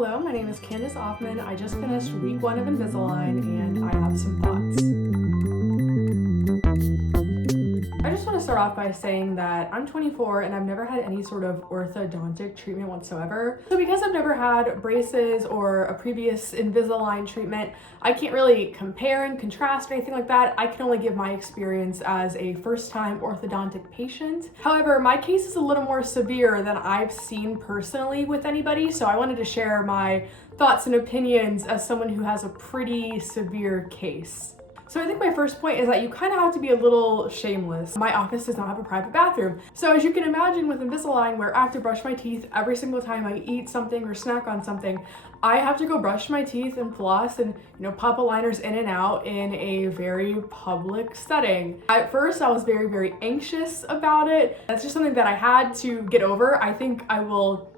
Hello, my name is Candace Offman. I just finished week 1 of Invisalign and I have some thoughts. I just want to start off by saying that I'm 24 and I've never had any sort of orthodontic treatment whatsoever. So because I've never had braces or a previous Invisalign treatment, I can't really compare and contrast or anything like that. I can only give my experience as a first-time orthodontic patient. However, my case is a little more severe than I've seen personally with anybody, so I wanted to share my thoughts and opinions as someone who has a pretty severe case. So I think my first point is that you kind of have to be a little shameless. My office does not have a private bathroom. So as you can imagine with Invisalign, where I have to brush my teeth every single time I eat something or snack on something, I have to go brush my teeth and floss and, pop aligners in and out in a very public setting. At first, I was very, very anxious about it. That's just something that I had to get over. I think I will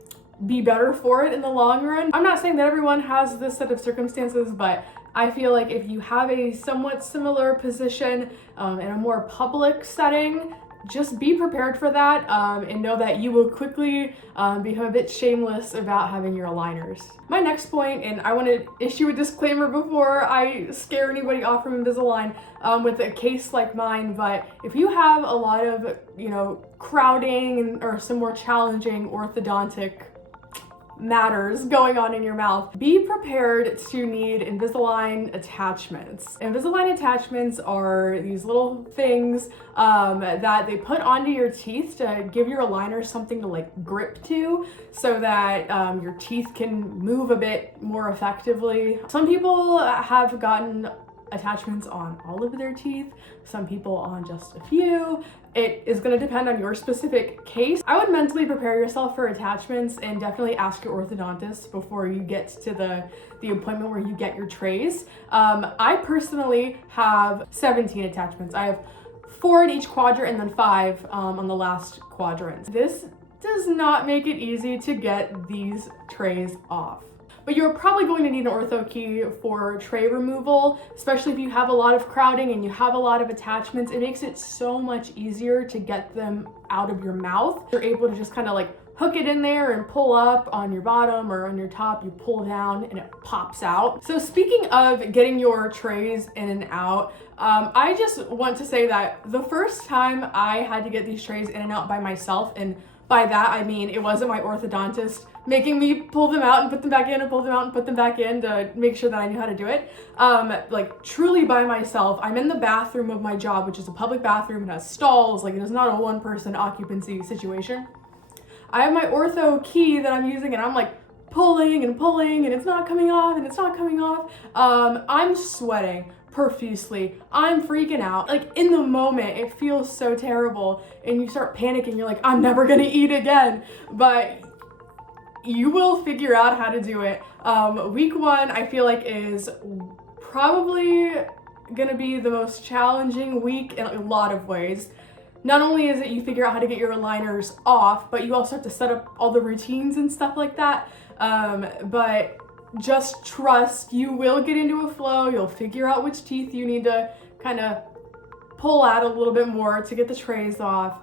be better for it in the long run. I'm not saying that everyone has this set of circumstances, but I feel like if you have a somewhat similar position in a more public setting, just be prepared for that and know that you will quickly become a bit shameless about having your aligners. My next point, and I want to issue a disclaimer before I scare anybody off from Invisalign with a case like mine, but if you have a lot of, crowding or some more challenging orthodontic matters going on in your mouth, be prepared to need Invisalign attachments. Invisalign attachments are these little things that they put onto your teeth to give your aligners something to grip to so that your teeth can move a bit more effectively. Some people have gotten attachments on all of their teeth, some people on just a few. It is going to depend on your specific case. I would mentally prepare yourself for attachments and definitely ask your orthodontist before you get to the appointment where you get your trays. I personally have 17 attachments. I have 4 in each quadrant and then 5 on the last quadrant. This does not make it easy to get these trays off. But you're probably going to need an ortho key for tray removal, especially if you have a lot of crowding and you have a lot of attachments. It makes it so much easier to get them out of your mouth. You're able to just kind of hook it in there and pull up on your bottom or on your top, you pull down and it pops out. So speaking of getting your trays in and out, I just want to say that the first time I had to get these trays in and out by myself, and by that I mean it wasn't my orthodontist making me pull them out and put them back in and pull them out and put them back in to make sure that I knew how to do it. Truly by myself. I'm in the bathroom of my job, which is a public bathroom. It has stalls. It is not a one-person occupancy situation. I have my ortho key that I'm using and I'm pulling and pulling and it's not coming off and it's not coming off. I'm sweating profusely. I'm freaking out. In the moment, it feels so terrible and you start panicking. You're like, I'm never gonna eat again. But you will figure out how to do it. Week 1, I feel like, is probably gonna be the most challenging week in a lot of ways. Not only is it you figure out how to get your aligners off, but you also have to set up all the routines and stuff like that. But just trust, you will get into a flow. You'll figure out which teeth you need to kind of pull out a little bit more to get the trays off.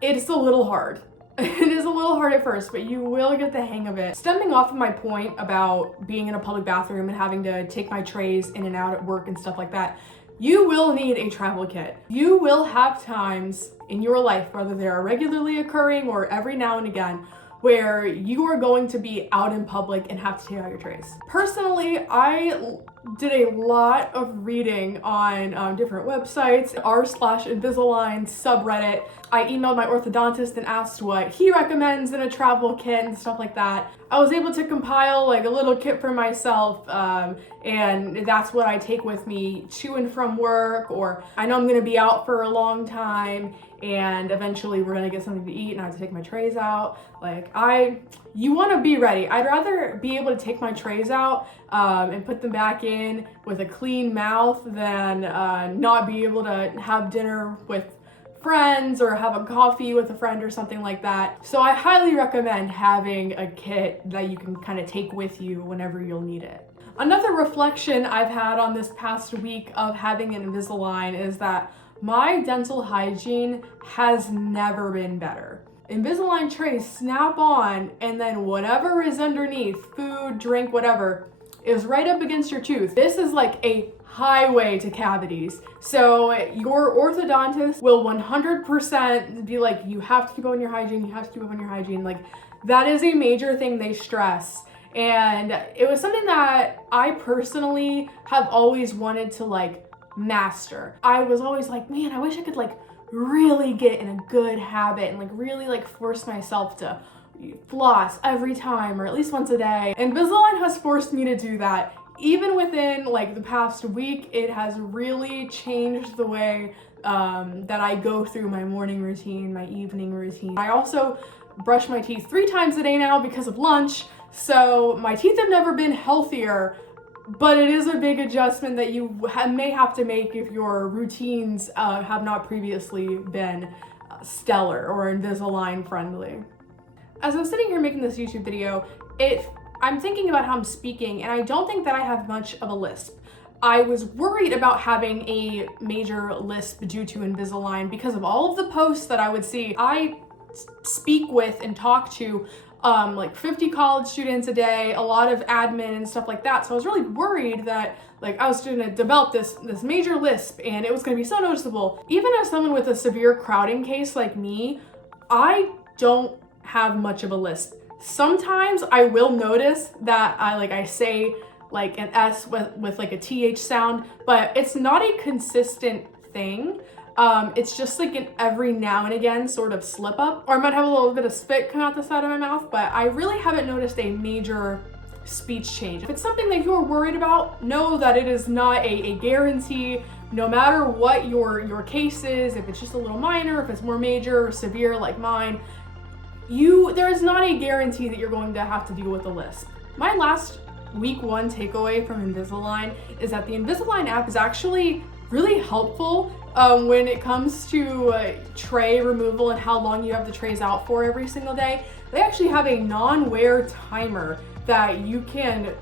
It's a little hard. It is a little hard at first, but you will get the hang of it. Stemming off of my point about being in a public bathroom and having to take my trays in and out at work and stuff like that, you will need a travel kit. You will have times in your life, whether they are regularly occurring or every now and again, where you are going to be out in public and have to take out your trays. Personally, I did a lot of reading on different websites, r/Invisalign subreddit. I emailed my orthodontist and asked what he recommends in a travel kit and stuff like that. I was able to compile a little kit for myself, and that's what I take with me to and from work, or I know I'm gonna be out for a long time and eventually we're gonna get something to eat and I have to take my trays out. You wanna be ready. I'd rather be able to take my trays out and put them back in with a clean mouth than not be able to have dinner with friends or have a coffee with a friend or something like that. So I highly recommend having a kit that you can kind of take with you whenever you'll need it. Another reflection I've had on this past week of having an Invisalign is that my dental hygiene has never been better. Invisalign trays snap on, and then whatever is underneath, food, drink, whatever, is right up against your tooth. This is like a highway to cavities. So your orthodontist will 100% be like, you have to keep up on your hygiene, you have to keep up on your hygiene. Like, that is a major thing they stress. And it was something that I personally have always wanted to like master. I was always like, man, I wish I could like really get in a good habit and like really like force myself to floss every time or at least once a day. Invisalign has forced me to do that. Even within like the past week, it has really changed the way that I go through my morning routine, my evening routine. I also brush my teeth 3 times a day now because of lunch, so my teeth have never been healthier, but it is a big adjustment that you may have to make if your routines have not previously been stellar or Invisalign friendly. As I'm sitting here making this YouTube video, I'm thinking about how I'm speaking, and I don't think that I have much of a lisp. I was worried about having a major lisp due to Invisalign because of all of the posts that I would see. I speak with and talk to like 50 college students a day, a lot of admin and stuff like that. So I was really worried that like I was going to develop this major lisp and it was going to be so noticeable. Even as someone with a severe crowding case like me, I don't have much of a lisp. Sometimes I will notice that I say like an S with like a TH sound, but it's not a consistent thing. It's just like an every now and again sort of slip up, or I might have a little bit of spit come out the side of my mouth, but I really haven't noticed a major speech change. If it's something that you're worried about, know that it is not a guarantee. No matter what your case is, if it's just a little minor, if it's more major or severe like mine, there is not a guarantee that you're going to have to deal with a lisp. My last week 1 takeaway from Invisalign is that the Invisalign app is actually really helpful when it comes to tray removal and how long you have the trays out for every single day. They actually have a non-wear timer that you can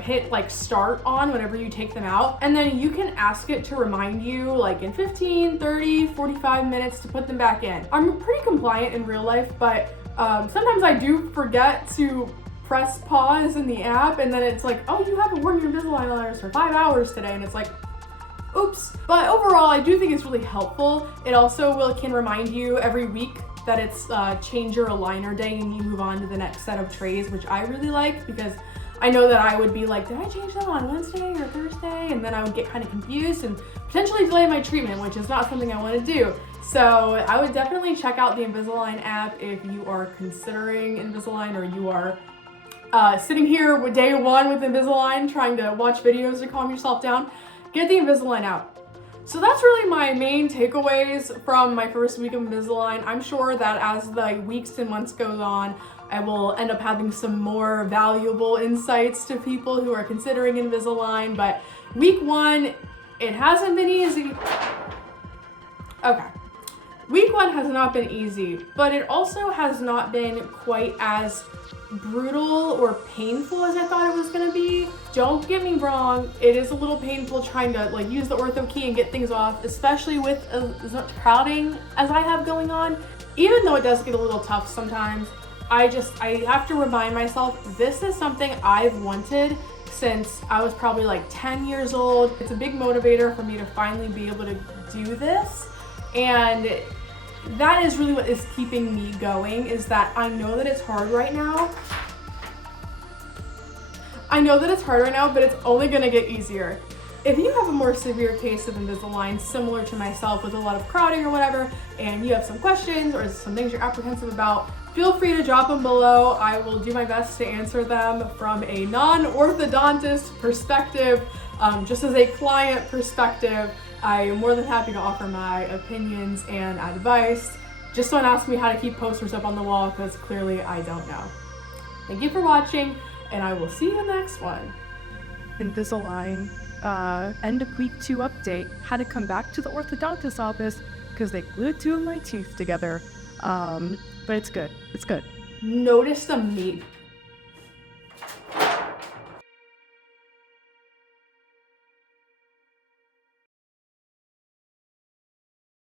hit like start on whenever you take them out, and then you can ask it to remind you like in 15, 30, 45 minutes to put them back in. I'm pretty compliant in real life, but sometimes I do forget to press pause in the app, and then it's like, oh, you haven't worn your Invisalign liners for 5 hours today, and it's like, oops. But overall, I do think it's really helpful. It also can remind you every week that it's change your aligner day and you move on to the next set of trays, which I really like because I know that I would be like, did I change them on Wednesday or Thursday? And then I would get kind of confused and potentially delay my treatment, which is not something I want to do. So I would definitely check out the Invisalign app if you are considering Invisalign, or you are sitting here with day 1 with Invisalign trying to watch videos to calm yourself down. Get the Invisalign app. So that's really my main takeaways from my first week of Invisalign. I'm sure that as the weeks and months goes on, I will end up having some more valuable insights to people who are considering Invisalign, but week 1, it hasn't been easy. Okay. Week 1 has not been easy, but it also has not been quite as brutal or painful as I thought it was gonna be. Don't get me wrong, it is a little painful trying to like use the ortho key and get things off, especially with as much crowding as I have going on. Even though it does get a little tough sometimes, I have to remind myself this is something I've wanted since I was probably like 10 years old. It's a big motivator for me to finally be able to do this, and that is really what is keeping me going, is that I know that it's hard right now. But it's only gonna get easier. If you have a more severe case of Invisalign similar to myself with a lot of crowding or whatever, and you have some questions or some things you're apprehensive about, feel free to drop them below. I will do my best to answer them from a non-orthodontist perspective, just as a client perspective. I am more than happy to offer my opinions and advice. Just don't ask me how to keep posters up on the wall, because clearly I don't know. Thank you for watching, and I will see you in the next one. Invisalign end of week 2 update. Had to come back to the orthodontist office because they glued 2 of my teeth together. But it's good. It's good. Notice the